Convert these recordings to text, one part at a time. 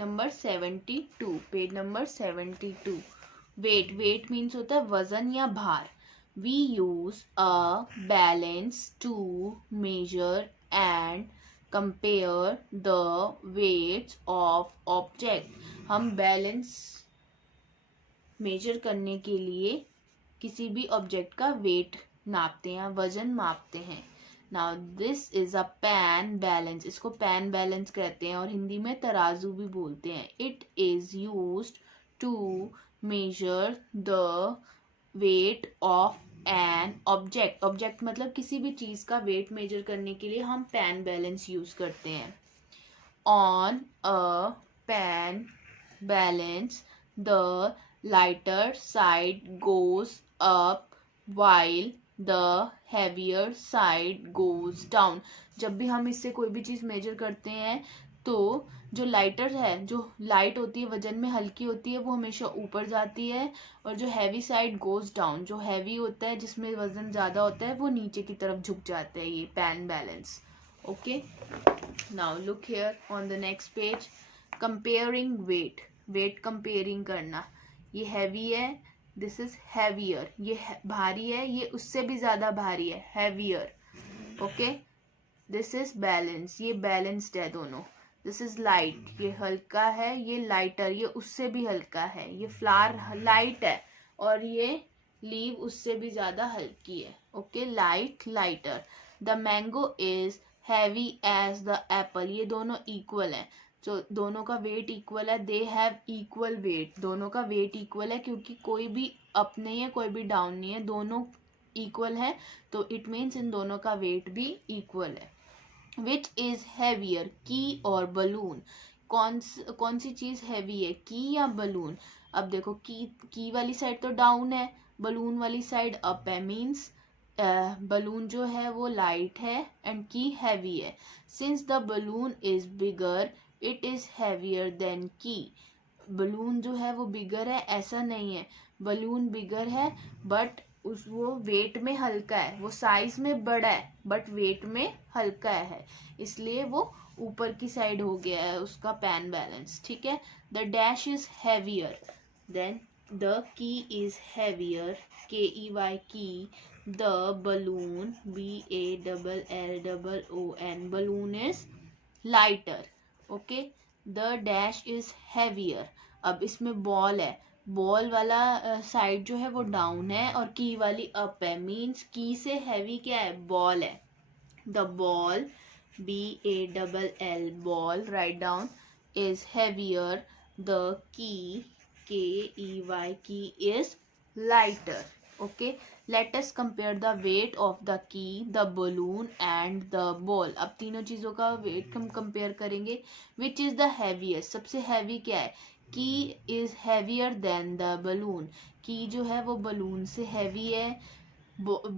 Number 72. Page number 72. Weight. Weight means होता है वजन या भार. We use a balance to measure and compare the weights of object. हम बैलेंस मेजर करने के लिए किसी भी ऑब्जेक्ट का वेट नापते हैं, वजन मापते हैं. Now this is a pan balance. इसको पैन बैलेंस कहते हैं और हिंदी में तराजू भी बोलते हैं. It is used to measure the weight of an object. Object मतलब किसी भी चीज का वेट मेजर करने के लिए हम पैन बैलेंस यूज करते हैं. On a pan balance the lighter side goes up while the heavier side goes down. जब भी हम इससे कोई भी चीज मेजर करते हैं तो जो लाइटर है, जो लाइट होती है, वजन में हल्की होती है, वो हमेशा ऊपर जाती है, और जो हैवी साइड गोज डाउन, जो हैवी होता है जिसमें वजन ज्यादा होता है, वो नीचे की तरफ झुक जाता है. ये pan balance. Okay, now look here on the next page. Comparing weight. Weight comparing करना. ये हैवी है, दिस इज हैवियर. ये भारी है, ये उससे भी ज्यादा भारी है, heavier. Okay, this is balance. ये बैलेंस्ड है दोनों. This is light. ये हल्का है, ये लाइटर. ये उससे भी हल्का है. ये फ्लावर लाइट है और ये लीव उससे भी ज्यादा हल्की है. Okay, light, lighter. The mango is heavy as the apple. ये दोनों इक्वल है, जो दोनों का वेट इक्वल है. They have equal weight. दोनों का वेट इक्वल है क्योंकि कोई भी अप नहीं है, कोई भी डाउन नहीं है, दोनों इक्वल है. तो इट मीन्स इन दोनों का वेट भी इक्वल है. विच इज हैवियर, की और बलून. कौन सी चीज हैवी है, की या बलून. अब देखो, की वाली साइड तो डाउन है, बलून वाली साइड अप है. मीन्स बलून जो है वो लाइट है एंड की हैवी है. Since the balloon is bigger it is heavier than की. बलून जो है वो बिगर है ऐसा नहीं है, बलून बिगर है बट वो वेट में हल्का है. वो साइज में बड़ा है बट वेट में हल्का है, इसलिए वो ऊपर की साइड हो गया है उसका पैन बैलेंस. ठीक है. The dash is heavier than the key is heavier, KEY की. The balloon, BALLON, balloon is lighter. Okay, the dash is heavier. अब इसमें बॉल है, बॉल वाला साइड जो है वो डाउन है और की वाली अप है. मीन्स की से हैवी क्या है, बॉल है. The ball, BALL, ball, write down, is heavier. The key, KEY, की is lighter. Okay, let us compare the weight of the key, the balloon and the ball. अब तीनों चीजों का वेट हम कंपेयर करेंगे. which is the heaviest, सबसे heavy क्या है, key is heavier than the balloon. की जो है वो बलून से हैवी है.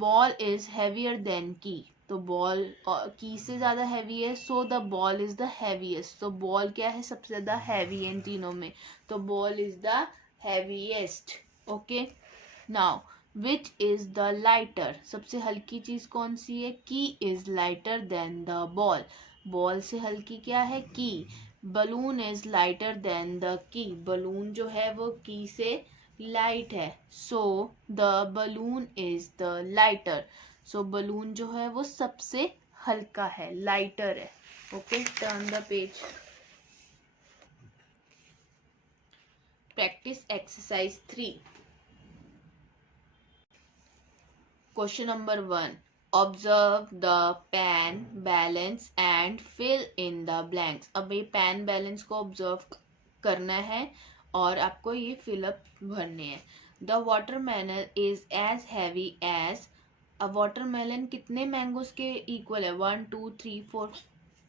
ball is heavier than key, तो बॉल की से ज्यादा हैवी है. So the ball is the heaviest. तो बॉल क्या है, सबसे ज्यादा हैवी है इन तीनों में, तो ball is the heaviest. Okay, now which is the lighter, सबसे हल्की चीज कौन सी है, की is lighter than the ball. Ball से हल्की क्या है, की. Balloon is lighter than the key, balloon जो है वो की से लाइट है. So the balloon is the lighter. So balloon जो है वो सबसे हल्का है, लाइटर है. Okay, turn the page. Practice exercise 3. Question number 1. Observe the pan balance and fill in the blanks. अब ये pan balance को observe करना है और आपको ये fill up भरने हैं. The watermelon is as heavy as. अब watermelon कितने mangoes के equal है, 1 2 3 4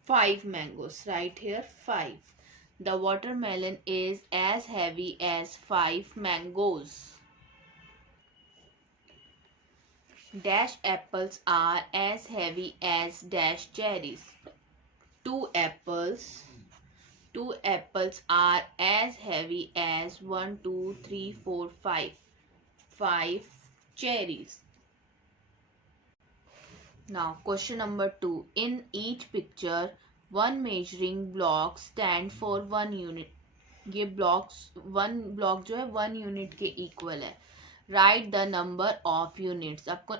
5 mangoes. Right here 5. The watermelon is as heavy as 5 mangoes. Dash apples are as heavy as dash cherries. Two apples are as heavy as 1 2 3 4 5 cherries. Now question number 2. In each picture, one measuring block stands for 1 unit. ये blocks, 1 block जो है 1 unit के equal है. Right the number of units. आपको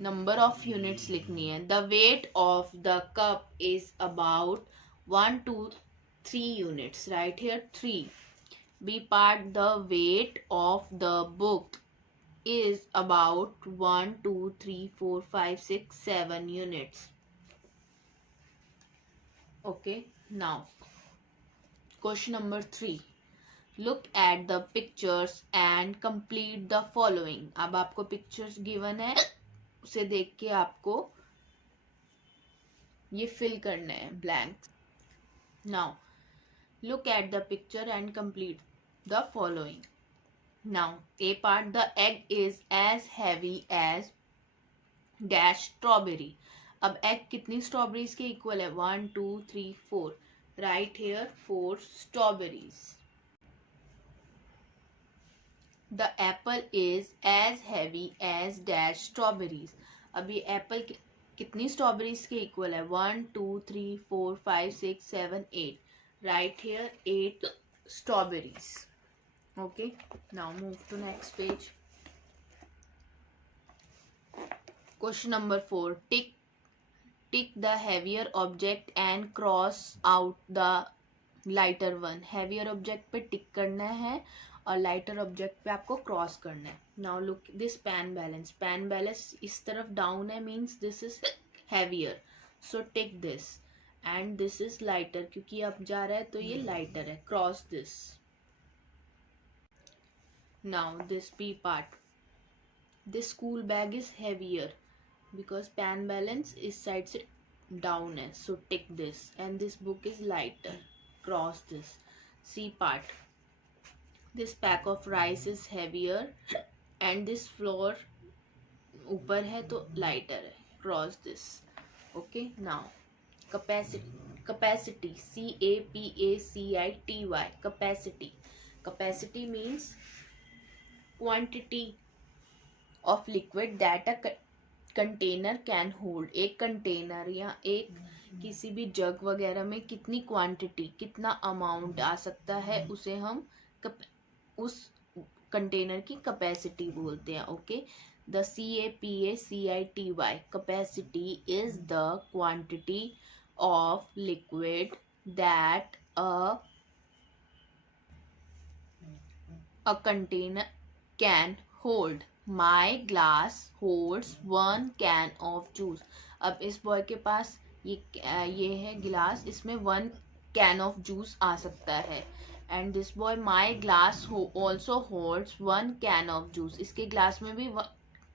number of units लिखनी है. The weight of the cup is about 1 to 3 units. Right here 3. B part, the weight of the book is about 1 2 3 4 5 6 7 units. Okay, now question number 3. Look at the pictures and complete the following. अब आपको pictures given है, उसे देख के आपको ये fill करना है blank. Now look at the picture and complete the following. Now A part, the egg is as heavy as dash strawberry. अब egg कितनी strawberries के equal है? 1 2 3 4. Right here 4 strawberries. The apple is as heavy as dash strawberries. अब ये apple कितनी strawberries के equal है? 1 2 3 4 5 6 7 8. Right here 8 strawberries. Okay, now move to next page. Question number 4. Tick the heavier object and cross out the lighter one. Heavier object पे tick करना है और lighter object पे आपको cross करना है. Now look this pan balance. Pan balance इस तरफ down है, means this is heavier. So tick this. And this is lighter, क्योंकि अब जा रहा है तो ये lighter है. Cross this. Now this B part. This school bag is heavier because pan balance इस side से down है. So tick this. And this book is lighter. Cross this. C part. This pack of rice is heavier and this flour ऊपर है तो lighter है. Cross this. Okay, now capacity. CAPACITY. Capacity means quantity of liquid that a container can hold. एक container या एक किसी भी जग वगैरह में कितनी क्वांटिटी, कितना अमाउंट आ सकता है, उसे हम उस कंटेनर की कैपेसिटी बोलते हैं. Okay, the CAPACITY. Capacity is the quantity of liquid that a container can hold. My glass holds 1 can of juice. अब इस बॉय के पास ये है गिलास, इसमें 1 can of juice आ सकता है. And this boy my glass also holds 1 can of juice. इसके ग्लास में भी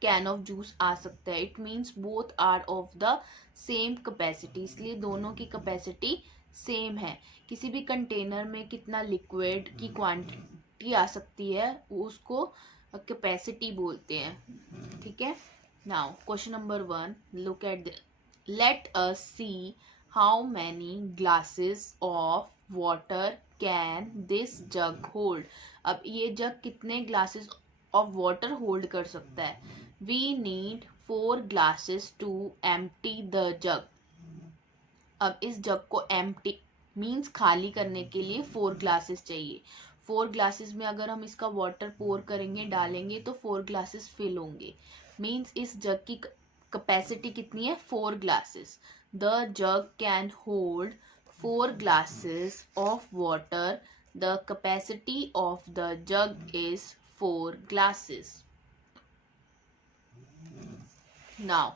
can of juice आ सकता है. It means both are of the same capacity, इसलिए दोनों की कैपेसिटी सेम है. किसी भी कंटेनर में कितना लिक्विड की क्वांटिटी आ सकती है उसको कैपेसिटी बोलते हैं. ठीक है. Now question number 1. Look at let us see how many glasses of water can this jug hold. अब ये जग कितने ग्लासेस ऑफ वाटर होल्ड कर सकता है? We need 4 glasses to empty the jug. अब इस जग को एम्प्टी मीन्स खाली करने के लिए 4 ग्लासेस चाहिए. 4 ग्लासेस में अगर हम इसका वाटर पोर करेंगे, डालेंगे, तो 4 ग्लासेस फिल होंगे. मीन्स इस जग की कैपेसिटी कितनी है? 4 glasses. The jug can hold 4 glasses of water. The capacity of the jug is 4 glasses. Now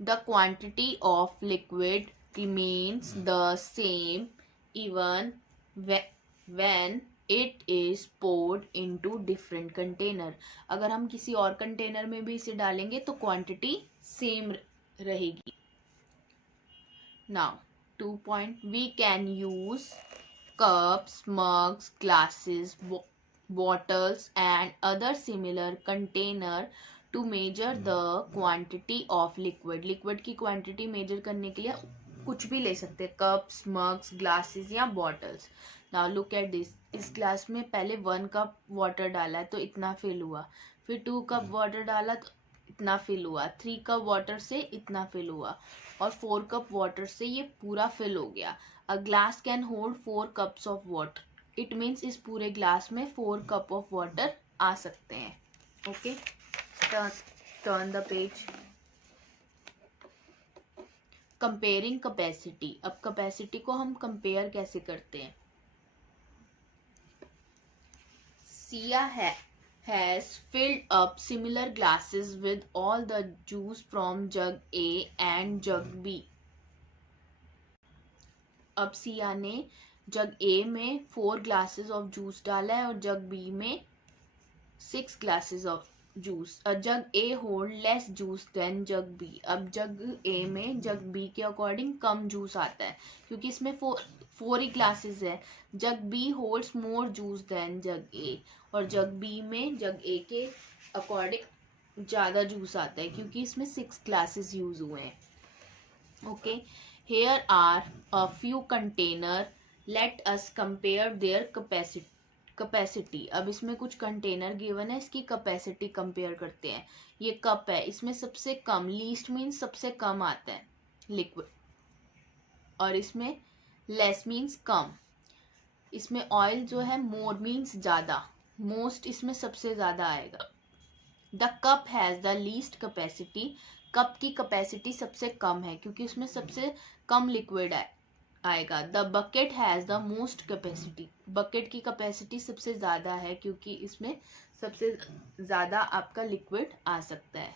the quantity of liquid remains the same even when it is poured into different container. अगर हम किसी और container में भी इसे डालेंगे तो quantity same रहेगी. Now 2 point. We can use cups, mugs, glasses, bottles and other similar container to measure the quantity of liquid. Liquid की क्वांटिटी मेजर करने के लिए कुछ भी ले सकते हैं, कप्स, मग्स, ग्लासेस या bottles. Now look at this. इस ग्लास में पहले 1 कप वाटर डाला है तो इतना फिल हुआ. फिर 2 कप वाटर डाला तो इतना फिल हुआ. 3 कप वाटर से इतना फिल हुआ और 4 कप वाटर से ये पूरा फिल हो गया. A glass can hold 4 cups of water. It means इस पूरे ग्लास में 4 कप ऑफ वाटर आ सकते हैं. Okay, turn the page. Comparing capacity. अब कैपेसिटी को हम कंपेयर कैसे करते हैं. Siya has filled up similar glasses with all the juice from jug A and jug B. अब सिया ने जग ए में 4 ग्लासेस ऑफ जूस डाला है और जग बी में 6 glasses of juice. Jug A hold less juice than jug B. अब jug A में jug B के अकॉर्डिंग कम जूस आता है क्योंकि इसमें 4 ही ग्लासेस है. Jug B holds more juice than jug A और जग बी में जग ए के अकॉर्डिंग ज़्यादा जूस आता है क्योंकि इसमें 6 ग्लासेस यूज हुए हैं. Okay, here are a few container. Let us compare their capacity. अब इसमें कुछ कंटेनर गिवन है, इसकी कैपेसिटी कंपेयर करते हैं. ये कप है, इसमें सबसे कम, लीस्ट मीन्स सबसे कम आता है लिक्विड, और इसमें लेस मीन्स कम. इसमें ऑयल जो है मोर मीन्स ज़्यादा, मोस्ट इसमें सबसे ज़्यादा आएगा. The cup has the least capacity. Cup की कैपेसिटी सबसे कम है क्योंकि उसमें सबसे कम लिक्विड आएगा. The bucket has the most capacity. Bucket की कैपेसिटी सबसे ज़्यादा है क्योंकि इसमें सबसे ज़्यादा आपका लिक्विड आ सकता है.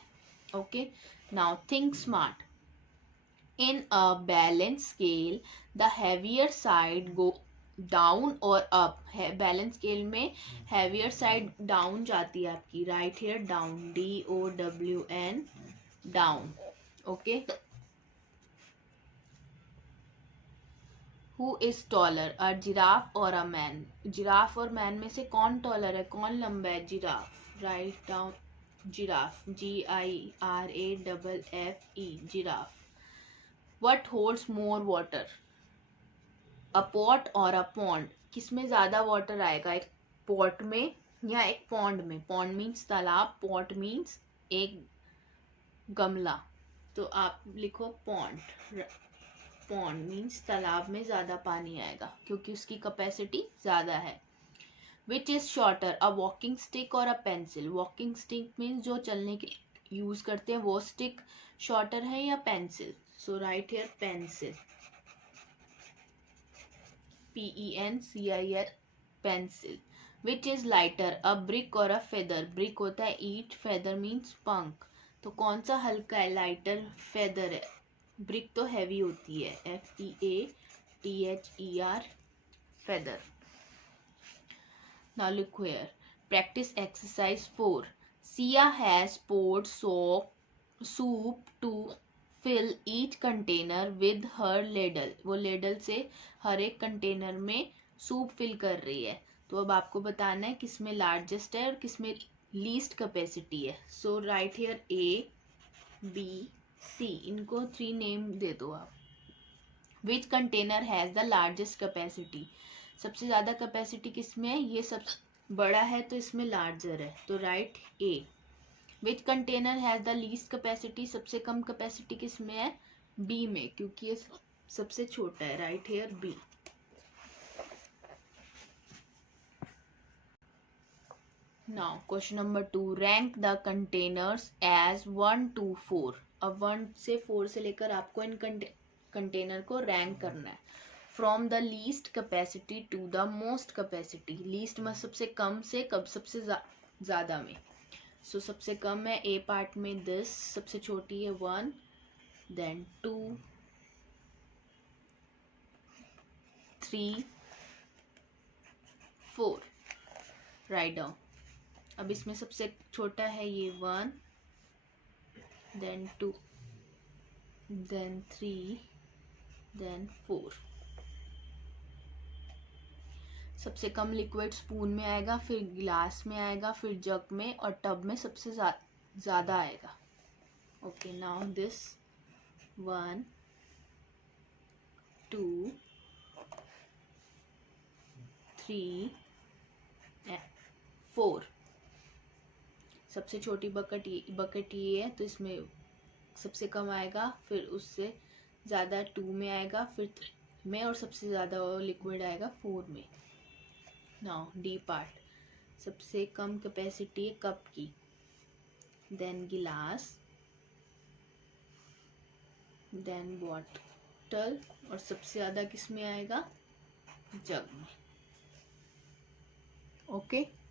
Okay, now think smart. In a balance scale the heavier side go down और अप है. बैलेंस स्केल में हैवियर साइड डाउन जाती है आपकी. Right here down, DOWN, down. Okay, who is taller, a giraffe और a man. Giraffe और man में से कौन टॉलर है, कौन लंबा है. Giraffe. Write down giraffe, GIRAFFE, giraffe. What holds more water, a pot और अ पॉन्ड. किसमें ज्यादा वाटर आएगा, एक पॉट में या एक पॉन्ड में. पॉन्ड मीन्स तालाब, पॉट मीन्स एक गमला. तो आप लिखो पॉन्ड. पॉन्ड मीन्स तालाब में ज्यादा पानी आएगा क्योंकि उसकी कैपेसिटी ज्यादा है. Which is shorter, a walking stick और a pencil. Walking stick means जो चलने के यूज करते हैं वो स्टिक शॉर्टर है या pencil. So right here pencil, PENCIL, pencil. Which is lighter, a brick और अ फेदर. ब्रिक होता है ईट, फेदर मीन्स पंख. तो कौन सा हल्का है, लाइटर, फेदर है. ब्रिक तो हैवी होती है, FEATHER, feather. Now look here, practice exercise 4. Siya has poured soup to fill each container with her ladle. वो लेडल से हर एक कंटेनर में सूप फिल कर रही है. तो अब आपको बताना है किसमें लार्जेस्ट है और किसमें लीस्ट कैपेसिटी है. सो राइट हियर ABC, इनको 3 नेम दे दो आप. Which container has the largest capacity. सबसे ज्यादा कैपेसिटी किसमें है, ये सब बड़ा है तो इसमें लार्जर है. तो right A. Which container has the least capacity. सबसे कम कैपेसिटी किसमें है, B में, क्योंकि ये सबसे छोटा है. Right here B. Now question number 2. Rank the containers as 1 to 4. अब 1 से 4 से लेकर आपको इन कंटेनर को रैंक करना है. From the least capacity to the most capacity. Least में सबसे कम से कब सबसे ज्यादा में. सो सबसे कम है A पार्ट में दिस, सबसे छोटी है 1, देन 2, 3, 4. Write down. अब इसमें सबसे छोटा है ये 1, देन 2, देन 3, देन 4. सबसे कम लिक्विड स्पून में आएगा, फिर गिलास में आएगा, फिर जग में और टब में सबसे ज्यादा आएगा. Okay, now this 1, 2, 3, 4. सबसे छोटी बकेट ये है तो इसमें सबसे कम आएगा, फिर उससे ज़्यादा 2 में आएगा, फिर 3 में, और सबसे ज़्यादा लिक्विड आएगा 4 में. नाउ डी पार्ट, सबसे कम कैपेसिटी है कप की, देन गिलास, देन बॉटल, और सबसे ज्यादा किस में आएगा, जग में। ओके